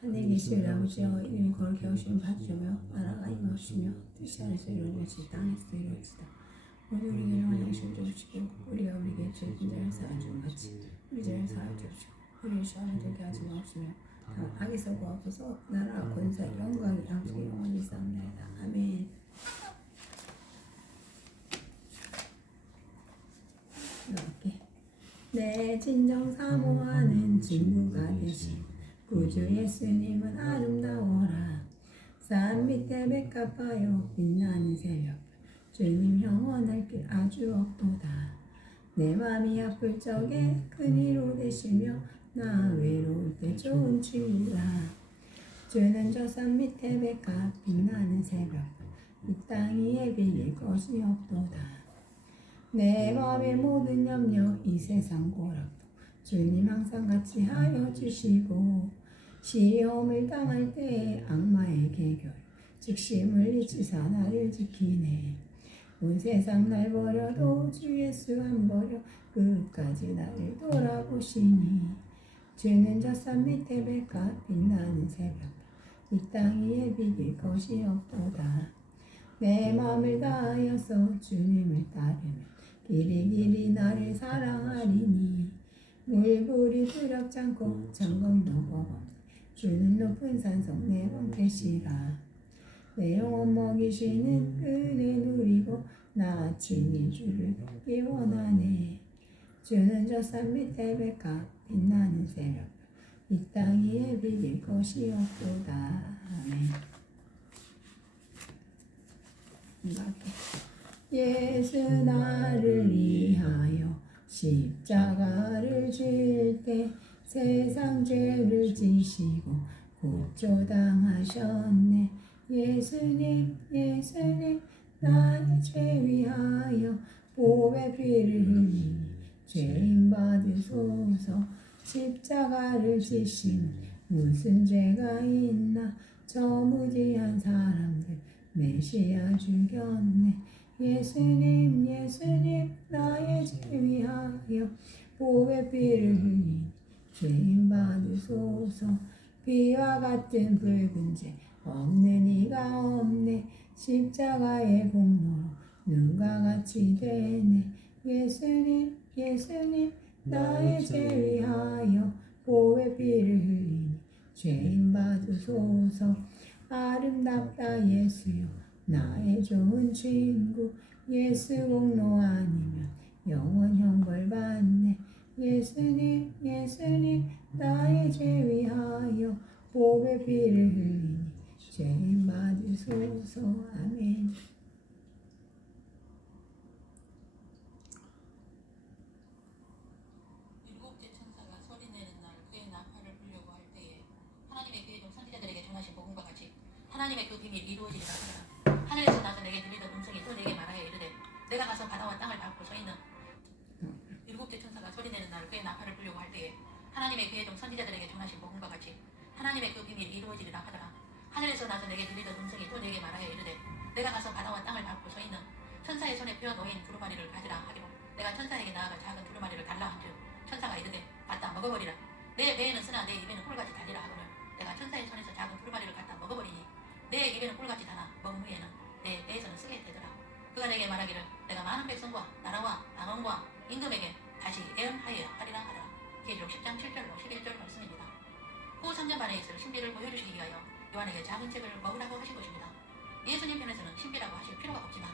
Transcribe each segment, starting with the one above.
하늘에 계신 아버지여 이름이 거룩히 하시면 받으시며 나라가 임하시며 뜻이 하늘에서 이루어지듯이 땅에서도 이루어지다. 오늘 우리에게 일용할 양식을 주시고 우리가 우리에게 죄진 자를 사하여 준 같이 우리 죄를 사하여 주시고 우리를 시험에 들게 하지 마옵시며 다만 악에서 구하옵소서. 나라 권세 영광이 아버지께 영원히 있사옵나이다. 아멘. 이렇게 내 진정 사모하는 친구가 되신 구주 예수님은 아름다워라. 산 밑에 백합하여 빛나는 새벽 주님 영원할 길 아주 없도다. 내 맘이 아플 적에 큰 위로 되시며 나 외로울 때 좋은 친구라. 주는 저 산 밑에 백합 빛나는 새벽 이 땅 위에 비길 것이 없도다. 내 맘의 모든 염려 이 세상 고락도 주님 항상 같이 하여 주시고 시험을 당할 때에 악마의 계결 즉시 물리치사 나를 지키네. 온 세상 날 버려도 주 예수 안 버려 끝까지 나를 돌아보시니 주는 저 산 밑에 백합 빛나는 새벽 이 땅 위에 비길 것이 없도다. 내 맘을 다하여서 주님을 따르면 길이 나를 사랑하리니 물불이 두렵지 않고 천공도 법없네. 주는 높은 산성 내 방패시라. 내 영혼 먹이시는 은혜 누리고 나 친히 주를 뵙기 원하네. 주는 저 산 밑에 백합 빛나는 새벽 이 땅 위에 비길 것이 없도다. 아멘. 예수 나를 위하여 십자가를 질 때 세상 죄를 지시고 고초당하셨네. 예수님 예수님 나의 죄 위하여 보배 피를 흘리니 죄인 받으소서. 십자가를 지신 무슨 죄가 있나 저 무지한 사람들 메시아 죽였네. 예수님 예수님 나의 죄 위하여 보배 피를 흘리니 죄인 받으소서. 비와 같은 붉은 죄 없는 이가 없네. 십자가의 공로로 누가 같이 되네. 예수님 예수님 나의 죄 위하여 보배 피를 흘리니 죄인 받으소서. 아름답다 예수여 나의 좋은 친구. 예수 공로 아니면 영원 형벌 받네. 예수님 예수님 나의 죄 위하여 보배 피를 흘리니 죄인 받으소서. 아멘. 일곱째 천사가 소리내는 날 그의 나팔을 불려고 할 때에 하나님의 그의 종 선지자들에게 전하신 복음과 같이 하나님의 그 비밀이 이루어지리라 하더라. 하늘에서 나서 내게 들리던 음성이 또 내게 말하여 이르되 내가 가서 바다와 땅을 밟고 서 있는 일곱째 천사가 소리내는 날 그의 나팔을 불려고 할 때에 하나님의 그의 종 선지자들에게 전하신 복음과 같이 하나님의 그 비밀이 이루어지리라 하더라. 하늘에서 나서 내게 들리던 음성이 또 내게 말하여 이르되 내가 가서 바다와 땅을 밟고 서 있는 천사의 손에 펴 놓인 두루마리를 가지라 하기로 내가 천사에게 나아가 작은 두루마리를 달라 한즉 천사가 이르되 받다 먹어버리라. 내 배에는 쓰나 내 입에는 꿀같이 달리라 하거늘 내가 천사의 손에서 작은 두루마리를 갖다 먹어버리니 내 입에는 꿀같이 달아 먹은 후에는 내 배에서는 쓰게 되더라. 그가 내게 말하기를 내가 많은 백성과 나라와 방언과 임금에게 다시 애언하여 하리라 하더라. 계시록 10장 7절로 11절 말씀입니다. 후 3년 반에 있을 신비를 보여주시기 위하여 요한에게 작은 책을 먹으라고 하신 것입니다. 예수님 편에서는 신비라고 하실 필요가 없지만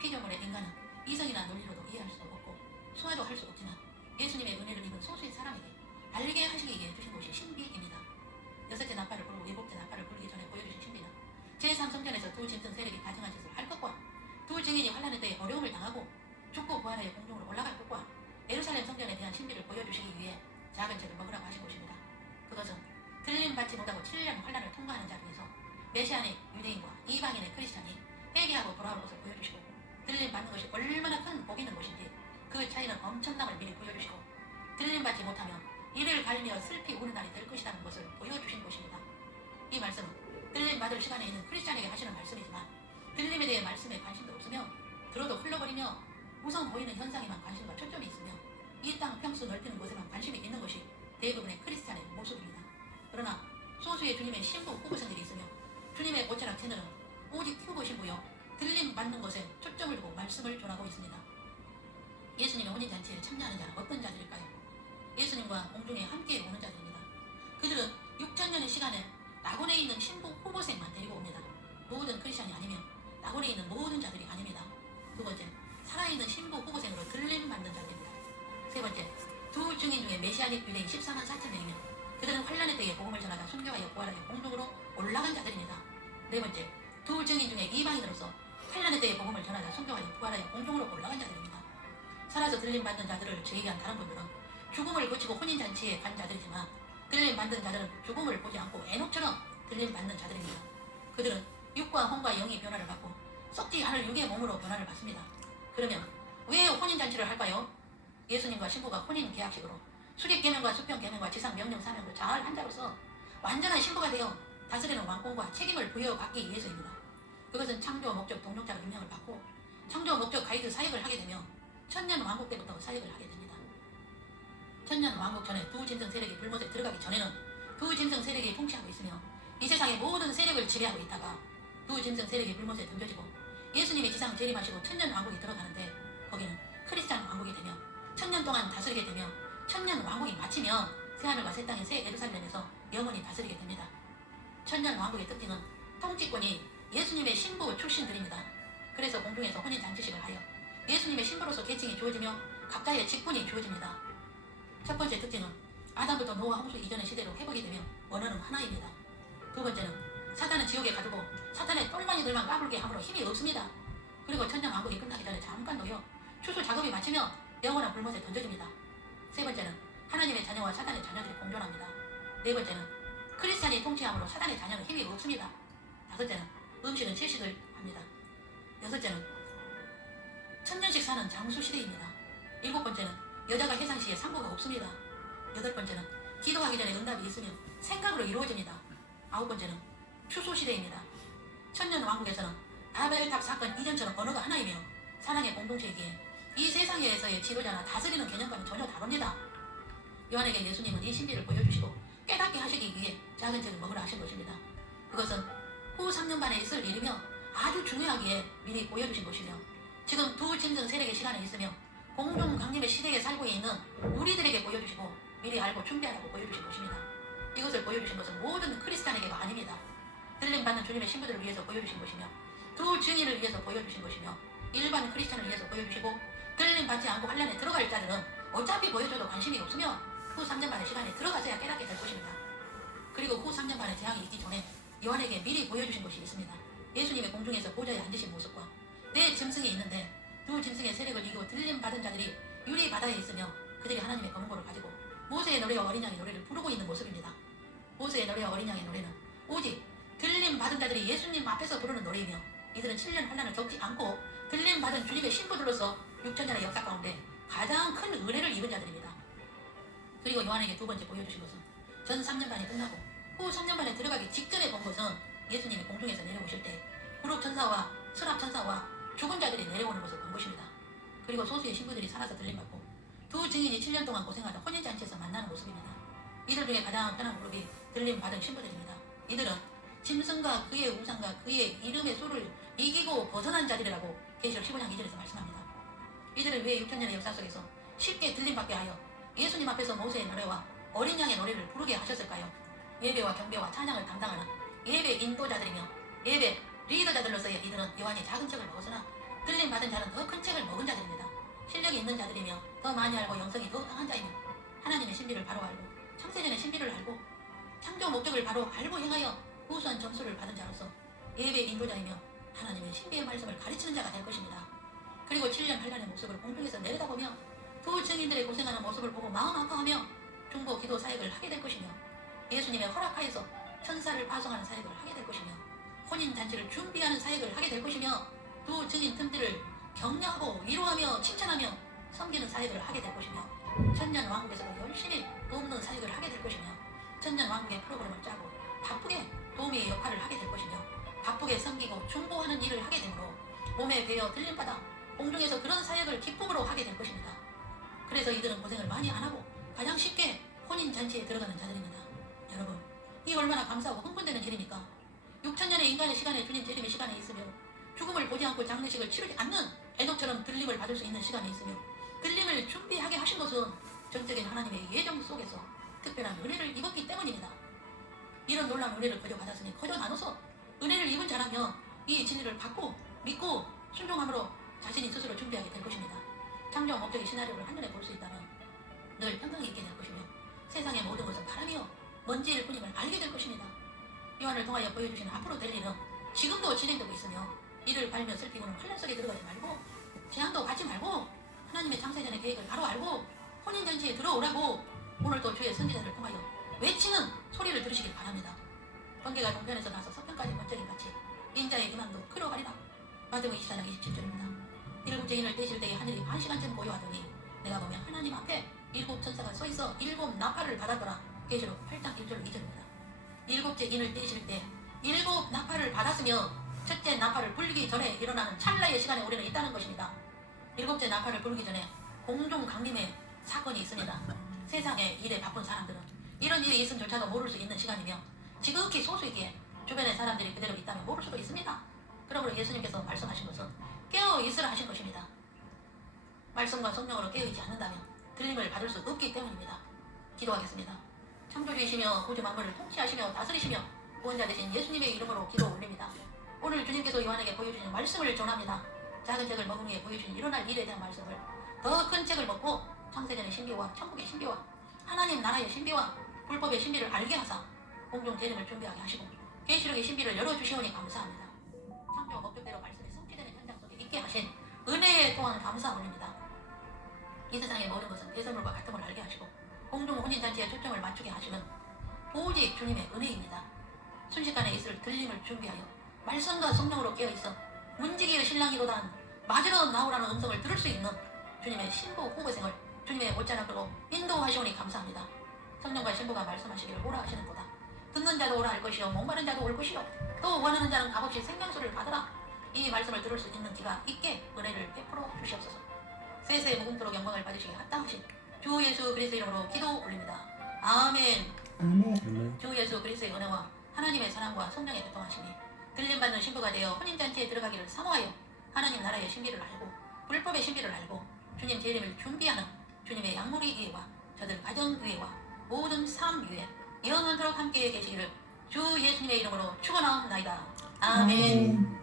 피조물의 인간은 이성이나 논리로도 이해할 수 없고 소화도 할 수 없지만 예수님의 은혜를 입은 소수의 사람에게 알게 하시기 위해 주신 것이 신비입니다. 여섯째 나팔을 불고 일곱째 나팔을 불기 전에 보여주신 신비는 제3성전에서 두 짐승 세력이 가증한 짓을 할 것과 두 증인이 환난의 때에 어려움을 당하고 죽고 부활하여 공중으로 올라갈 것과 예루살렘 성전에 대한 신비를 보여주시기 위해 작은 책을 먹으라고 하신 것입니다. 그것은 들림받지 못하고 7년 환난을 통과하는 자리에서 메시아의 유대인과 이방인의 크리스찬이 회개하고 돌아오는 것을 보여주시고 들림받는 것이 얼마나 큰 복이 있는 것인지 그 차이는 엄청남을 미리 보여주시고 들림받지 못하면 이를 갈며 슬피 우는 날이 될 것이라는 것을 보여주신 것입니다. 이 말씀은 들림받을 시간에 있는 크리스찬에게 하시는 말씀이지만 들림에 대해 말씀에 관심도 없으며 들어도 흘러버리며 우선 보이는 현상에만 관심과 초점이 있으며 이 땅 평수 넓히는 곳에만 관심이 있는 것이 대부분의 크리스찬의 모습입니다. 그러나 소수의 주님의 신부 후보생들이 있으며 주님의 오체락 채널은 오직 휴고 신부요 들림 받는 것에 초점을 두고 말씀을 전하고 있습니다. 예수님의 혼인잔치에 참여하는 자는 어떤 자들일까요? 예수님과 공중에 함께 오는 자들입니다. 그들은 6천년의 시간에 낙원에 있는 신부 후보생만 데리고 옵니다. 모든 크리스천이 아니며 낙원에 있는 모든 자들이 아닙니다. 두 번째, 살아있는 신부 후보생으로 들림 받는 자들입니다. 세 번째, 두 증인 중에 메시아닉 유대인 14만 4천 명이며 그들은 환란의 때에 복음을 전하다 순교하여 부활하여 공중으로 올라간 자들입니다. 네 번째, 두 증인 중에 이방인으로서 환란의 때에 복음을 전하다 순교하여 부활하여 공중으로 올라간 자들입니다. 살아서 들림 받는 자들을 제기한 다른 분들은 죽음을 거치고 혼인잔치에 간 자들이지만 들림 받는 자들은 죽음을 보지 않고 에녹처럼 들림 받는 자들입니다. 그들은 육과 혼과 영이 변화를 받고 썩지 않을 육의 몸으로 변화를 받습니다. 그러면 왜 혼인잔치를 할까요? 예수님과 신부가 혼인 계약식으로 수립계명과 수평계명과 지상 명령 사명을 잘 한 자로서 완전한 신부가 되어 다스리는 왕권과 책임을 부여받기 위해서입니다. 그것은 창조 목적 동력자로 임명을 받고 창조 목적 가이드 사역을 하게 되며 천년 왕국 때부터 사역을 하게 됩니다. 천년 왕국 전에 두 짐승 세력이 불못에 들어가기 전에는 두 짐승 세력이 통치하고 있으며 이 세상의 모든 세력을 지배하고 있다가 두 짐승 세력이 불못에 던져지고 예수님이 지상 재림하시고 천년 왕국에 들어가는데 거기는 크리스찬 왕국이 되며 천년 동안 다스리게 되며 천년 왕국이 마치며 새하늘과 새 땅의 새 예루살렘에서 영원히 다스리게 됩니다. 천년 왕국의 특징은 통치권이 예수님의 신부 출신들입니다. 그래서 공중에서 혼인잔치식을 하여 예수님의 신부로서 계층이 주어지며 각자의 직분이 주어집니다. 첫 번째 특징은 아담부터 노아 홍수 이전의 시대로 회복이 되며 원어는 하나입니다. 두 번째는 사단은 지옥에 가두고 사탄의 똘마니들만 까불게 함으로 힘이 없습니다. 그리고 천년 왕국이 끝나기 전에 잠깐 놓여 추수 작업이 마치며 영원한 불못에 던져집니다. 세 번째는 하나님의 자녀와 사단의 자녀들이 공존합니다. 네 번째는 크리스찬이 통치함으로 사단의 자녀는 힘이 없습니다. 다섯째는 음식은 채식을 합니다. 여섯째는 천년씩 사는 장수시대입니다. 일곱 번째는 여자가 해상시에 상고가 없습니다. 여덟 번째는 기도하기 전에 응답이 있으며 생각으로 이루어집니다. 아홉 번째는 추수시대입니다. 천년 왕국에서는 바벨탑 사건 이전처럼 언어가 하나이며 사랑의 공동체이기에 이 세상에서의 지도자나 다스리는 개념과는 전혀 다릅니다. 요한에게 예수님은 이 신비를 보여주시고 깨닫게 하시기 위해 작은 책을 먹으라 하신 것입니다. 그것은 후 3년 반에 있을 일이며 아주 중요하기에 미리 보여주신 것이며 지금 두 짐승 세력의 시간에 있으며 공중 강림의 시대에 살고 있는 우리들에게 보여주시고 미리 알고 준비하라고 보여주신 것입니다. 이것을 보여주신 것은 모든 크리스찬에게가 아닙니다. 들림받는 주님의 신부들을 위해서 보여주신 것이며 두 증인을 위해서 보여주신 것이며 일반 크리스찬을 위해서 보여주시고 들림받지 않고 환란에 들어갈 자들은 어차피 보여줘도 관심이 없으며 후 3년 반의 시간에 들어가서야 깨닫게 될 것입니다. 그리고 후 3년 반의 재앙이 있기 전에 요한에게 미리 보여주신 것이 있습니다. 예수님의 공중에서 보좌에 앉으신 모습과 네 짐승이 있는데 두 짐승의 세력을 이기고 들림받은 자들이 유리 바다에 있으며 그들이 하나님의 검은고를 가지고 모세의 노래와 어린 양의 노래를 부르고 있는 모습입니다. 모세의 노래와 어린 양의 노래는 오직 들림받은 자들이 예수님 앞에서 부르는 노래이며 이들은 7년 환난을 겪지 않고 들림받은 주님의 신부들로서 6천년의 역사 가운데 가장 큰 은혜를 입은 자들입니다. 그리고 요한에게 두 번째 보여주신 것은 전 3년 반이 끝나고 후 3년 반에 들어가기 직전에 본 것은 예수님이 공중에서 내려오실 때 구록 천사와 수랍 천사와 죽은 자들이 내려오는 것을 본 것입니다. 그리고 소수의 신부들이 살아서 들림받고 두 증인이 7년 동안 고생하던 혼인잔치에서 만나는 모습입니다. 이들 중에 가장 편한 그룹이 들림받은 신부들입니다. 이들은 짐승과 그의 우상과 그의 이름의 수를 이기고 벗어난 자들이라고 계시록 15장 2절에서 말씀합니다. 이들은 왜 6천년의 역사 속에서 쉽게 들림받게 하여 예수님 앞에서 모세의 노래와 어린 양의 노래를 부르게 하셨을까요? 예배와 경배와 찬양을 담당하는 예배 인도자들이며 예배 리더자들로서의 이들은 요한이 작은 책을 먹었으나 들림받은 자는 더 큰 책을 먹은 자들입니다. 실력이 있는 자들이며 더 많이 알고 영성이 더 강한 자이며 하나님의 신비를 바로 알고 창세전의 신비를 알고 창조 목적을 바로 알고 행하여 우수한 점수를 받은 자로서 예배 인도자이며 하나님의 신비의 말씀을 가르치는 자가 될 것입니다. 그리고 7년 8년의 모습을 공중에서 내려다보며 두 증인들의 고생하는 모습을 보고 마음 아파하며 중보 기도 사역을 하게 될 것이며 예수님의 허락하에서 천사를 파송하는 사역을 하게 될 것이며 혼인잔치를 준비하는 사역을 하게 될 것이며 두 증인 틈들을 격려하고 위로하며 칭찬하며 섬기는 사역을 하게 될 것이며 천년 왕국에서도 열심히 돕는 사역을 하게 될 것이며 천년 왕국의 프로그램을 짜고 바쁘게 도우미의 역할을 하게 될 것이며 바쁘게 섬기고 중보하는 일을 하게 되므로 몸에 배어 들림받아 공중에서 그런 사역을 기쁨으로 하게 될 것입니다. 그래서 이들은 고생을 많이 안 하고 가장 쉽게 혼인잔치에 들어가는 자들입니다. 여러분, 이 얼마나 얼마나 감사하고 흥분되는 일입니까? 6천년의 인간의 시간에 주님 재림의 시간에 있으며 죽음을 보지 않고 장례식을 치르지 않는 에녹처럼 들림을 받을 수 있는 시간에 있으며 들림을 준비하게 하신 것은 전적인 하나님의 예정 속에서 특별한 은혜를 입었기 때문입니다. 이런 놀라운 은혜를 거저 받았으니 거저 나눠서 은혜를 입은 자라면 이 진리를 받고 믿고 순종함으로 자신이 스스로 준비하게 될 것입니다. 창조 목적의 시나리오를 한눈에 볼 수 있다면 늘 평강이 있게 될 것이며 세상의 모든 것은 바람이요 먼지일 뿐임을 알게 될 것입니다. 요한을 통하여 보여주시는 앞으로 될 일은 지금도 진행되고 있으며 이를 발며 슬피고는 혼란 속에 들어가지 말고 재앙도 받지 말고 하나님의 창세전의 계획을 바로 알고 혼인잔치에 들어오라고 오늘도 주의 선지자들을 통하여 외치는 소리를 들으시길 바랍니다. 번개가 동편에서 나서 서편까지 번쩍인 같이 인자의 기만도 끌어가리라. 마태복음 24장 27절입니다. 일곱째 인을 떼실 때에 하늘이 반 시간쯤 고요하더니 내가 보면 하나님 앞에 일곱 천사가 서있어 일곱 나팔을 받았더라. 계시록 8장 1절 2절입니다. 일곱째 인을 떼실 때 일곱 나팔을 받았으며 첫째 나팔을 불기 전에 일어나는 찰나의 시간에 우리는 있다는 것입니다. 일곱째 나팔을 불기 전에 공중 강림의 사건이 있습니다. 세상의 일에 바쁜 사람들은 이런 일이 있음조차도 모를 수 있는 시간이며 지극히 소수이기에 주변의 사람들이 그대로 있다면 모를 수도 있습니다. 그러므로 예수님께서 말씀하신 것은 깨어 있으라 하신 것입니다. 말씀과 성령으로 깨어있지 않는다면 들림을 받을 수 없기 때문입니다. 기도하겠습니다. 창조주이시며 구주 만물을 통치하시며 다스리시며 구원자 되신 예수님의 이름으로 기도 올립니다. 오늘 주님께서 요한에게 보여주신 말씀을 전합니다. 작은 책을 먹은 후에 보여주신 일어날 일에 대한 말씀을 더 큰 책을 먹고 창세전의 신비와 천국의 신비와 하나님 나라의 신비와 불법의 신비를 알게 하사 공중 재림을 준비하게 하시고 계시록의 신비를 열어주시오니 감사합니다. 창조 목적대로 말씀이 성취되는 현장 속에 있게 하신 은혜에 또한 감사 올립니다. 이 세상의 모든 것은 배설물과 같음을 알게 하시고 공중 혼인잔치에 초점을 맞추게 하시는 오직 주님의 은혜입니다. 순식간에 있을 들림을 준비하여 말씀과 성령으로 깨어있어 문지기의 신랑이로단 맞으러 나오라는 음성을 들을 수 있는 주님의 신부 후보생을 주님의 옷자락 끌고 인도하시오니 감사합니다. 성령과 신부가 말씀하시기를 오라 하시는 거다. 듣는 자도 오라 할 것이요 목마른 자도 올 것이요 또 원하는 자는 값없이 생명수를 받으라. 이 말씀을 들을 수 있는 귀가 있게 은혜를 베풀어 주시옵소서. 세세 무궁토록 영광을 받으시게 합당하신 주 예수 그리스도의 이름으로 기도 올립니다. 아멘. 아멘. 주 예수 그리스도의 은혜와 하나님의 사랑과 성령의 교통하심이 들림받는 신부가 되어 혼인잔치에 들어가기를 사모하여 하나님 나라의 신비를 알고 불법의 신비를 알고 주님 재림을 준비하는 주님의 양무리 위에와 저들 가정 위에와 모든 삶 위에 영원토록 함께 계시기를 주 예수님의 이름으로 축원하옵나이다. 아멘.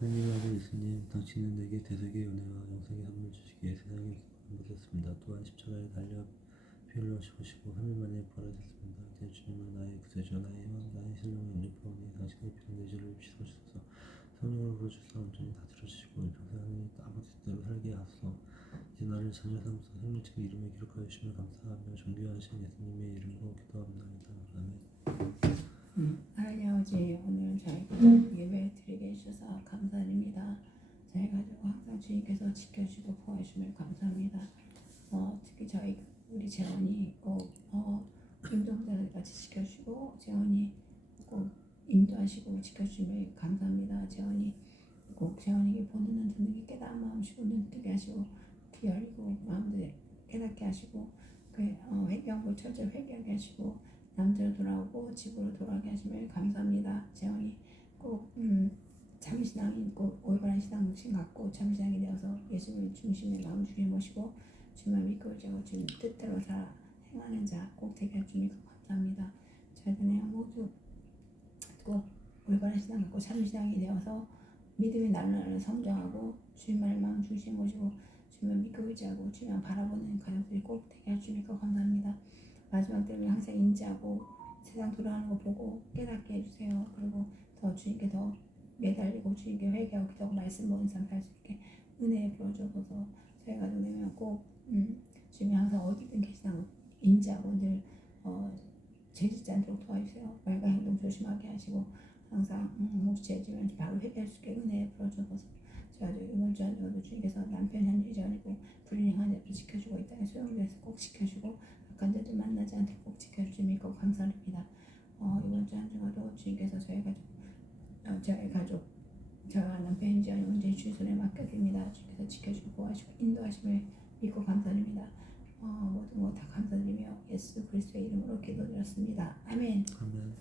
하나님 아버지 예수님, 당신은 내게 대속의 은혜와 영생의 선물 주시기에 세상에 기뻐하셨습니다. 또한 십자가에 달려 피 흘려 죽으시고 3일 만에 부활하셨습니다. 이제 주님은 나의 구세주, 나의 희망, 나의 신령의 유니폼이 당신의 피로 내 죄를 씻어주소서. 성령으로 부어주사 온전히 다스려주시고 평생 하나님 아버지 뜻대로 살게 하소서. 이제 나를 자녀 삼으사 생명책 이름에 기록하여 주시며 감사하며 존귀하신 예수님의 이름으로 기도합니다. 아멘. 하나님 아버지 오늘 저희 예배 드리게 해주셔서 감사드립니다. 저희 가족 항상 주님께서 지켜주시고 보호하심을 감사합니다. 특히 우리 재원이 꼭 임종자들 같이 지켜주시고 재원이 꼭 인도하시고 지켜주심을 감사합니다. 재원이 꼭 재원에게 보는 눈 듣는 게 깨달은 마음 주고 눈 뜨게 하시고 귀 열리고 마음들 깨닫게 하시고 회개하고 철저히 회개하게 하시고 남자로 돌아오고 집으로 돌아가게 하심을 감사합니다. 재원이 꼭 참신앙이 꼭 올바른 신앙심 갖고 참신앙이 되어서 예수님을 중심에 마음 주에 모시고 주만 믿고 의지하고 주님 뜻대로 살아 행하는 자 꼭 되게 해주니까 감사합니다. 저희들은 모두 꼭 올바른 신앙 갖고 참신앙이 되어서 믿음의 날라를 성장하고 주님만을 마음 중심에 모시고 주만 믿고 의지하고 주만 바라보는 가족들이 꼭 되게 해주니까 감사합니다. 마지막 때문에 항상 인지하고 세상 돌아가는 거 보고 깨닫게 해주세요. 그리고 더 주님께 더 매달리고 주님께 회개하고 기도하고 말씀 모든 삶 살 수 있게 은혜에 부어줘서 저희가 되면 꼭 주님이 항상 어디든 계시다고 인지하고 늘 죄짓지 않도록 도와주세요. 말과 행동 조심하게 하시고 항상 혹시 죄지면 바로 회개할 수 있게 은혜에 부어줘서 제가 이번 주 안에도 주님께서 남편 현재 이전이고 불륜한 자도 지켜주고 이 땅에 소용돼서 꼭 지켜주고 악한 자들 만나지 않도록 꼭 지켜주심이 꼭 감사드립니다. 이번 주 한 주간도 주님께서 저희 가족 저와 남편 현지하는 문제 주 손에 맡겨드립니다. 주께서 지켜주고 보호하시고 인도하심을 믿고 감사드립니다. 모든 것 다 감사드리며 예수 그리스도의 이름으로 기도드렸습니다. 아멘. 아멘.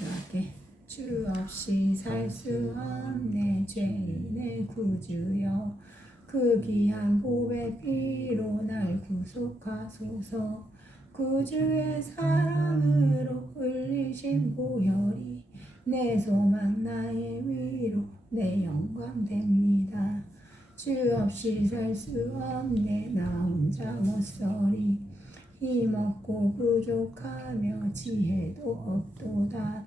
이렇게 주 없이 살 수 없네 죄인의 구주여 그 귀한 보배 피로 날 구속하소서 구주의 사랑으로 흘리신 보혈이 내 소망 나의 위로 내 영광 됩니다. 주 없이 살 수 없네 나 혼자 못서리 힘없고 부족하며 지혜도 없도다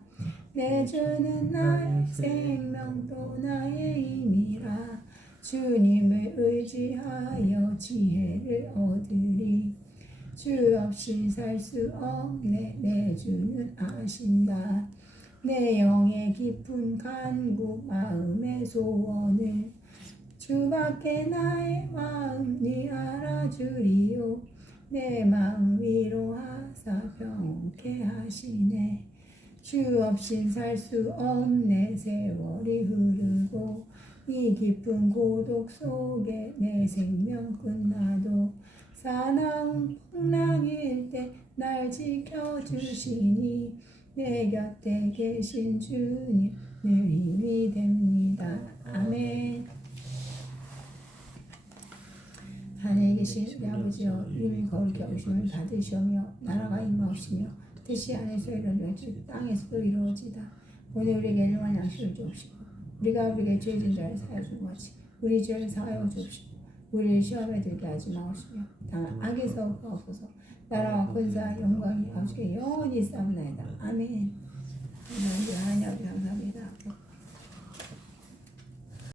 내 주는 나의 생명도 나의 힘이라 주님을 의지하여 지혜를 얻으리 주 없이 살 수 없네 내 주는 아신다 내 영의 깊은 간구 마음의 소원을 주밖에 나의 마음 네 알아주리요 내 마음 위로하사 평온케 하시네 주 없인 살 수 없네 세월이 흐르고 이 깊은 고독 속에 내 생명 끝나도 사나운 풍랑일 때 날 지켜주시니 내 곁에 계신 주님 늘 힘이 됩니다. 아멘. 하늘에 계신 우리 아버지여 이름이 거룩히 여기심을 받으시오며 나라가 임하옵시며 뜻이 하늘에서 이루어지듯 땅에서도 이루어지다. 오늘 우리에게 일용할 양식을 주옵시고 우리가 우리에게 죄진 자를 사하여 준 것 같이 우리 죄를 사하여 주옵시고 우리를 시험에 들게 하지 마옵시며 다만 악에서 구하옵소서. 나라와 권세와 영광이 아버지께 영원히 있사옵나이다. 아멘.